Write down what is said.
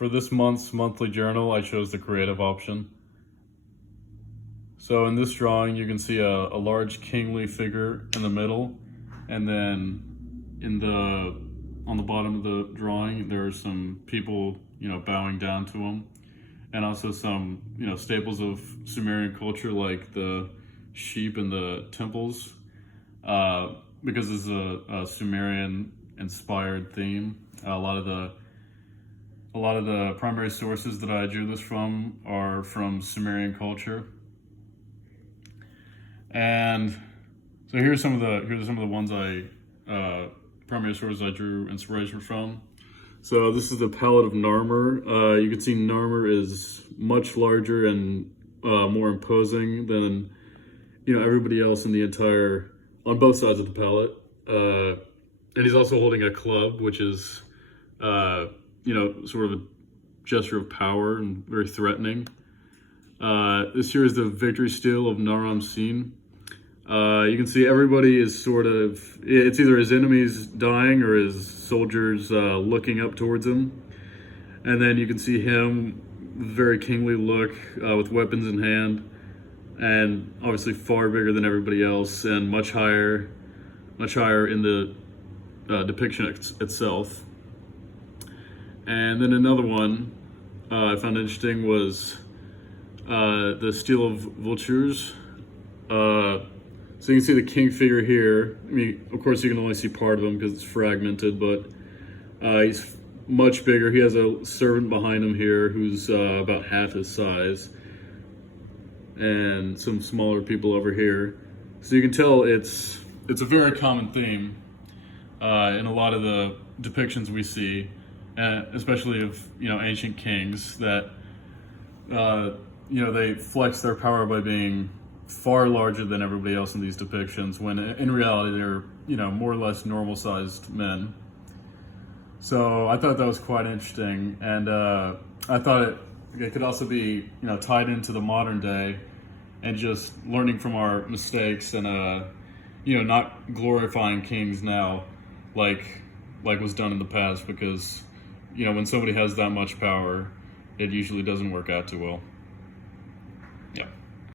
For this month's monthly journal, I chose the creative option. So in this drawing, you can see a large kingly figure in the middle, and then on the bottom of the drawing, there are some people, bowing down to him, and also some, staples of Sumerian culture like the sheep in the temples, because this is a Sumerian-inspired theme. A lot of the primary sources that I drew this from are from Sumerian culture. And so here's some of the ones primary sources I drew inspiration from. So this is the palette of Narmer. You can see Narmer is much larger and more imposing than everybody else in the on both sides of the palette. And he's also holding a club, which is sort of a gesture of power and very threatening. This here is the victory stele of Naram Sin. You can see everybody is it's either his enemies dying or his soldiers looking up towards him. And then you can see him, very kingly look, with weapons in hand, and obviously far bigger than everybody else and much higher in the depiction itself. And then another one I found interesting was the Stele of Vultures. So you can see the king figure here. I mean, of course, you can only see part of him because it's fragmented, but he's much bigger. He has a servant behind him here who's about half his size, and some smaller people over here. So you can tell it's a very common theme in a lot of the depictions we see, especially of ancient kings, that they flex their power by being far larger than everybody else in these depictions, when in reality they're more or less normal sized men. So I thought that was quite interesting, and I thought it could also be tied into the modern day and just learning from our mistakes, and not glorifying kings now like was done in the past, because when somebody has that much power, it usually doesn't work out too well.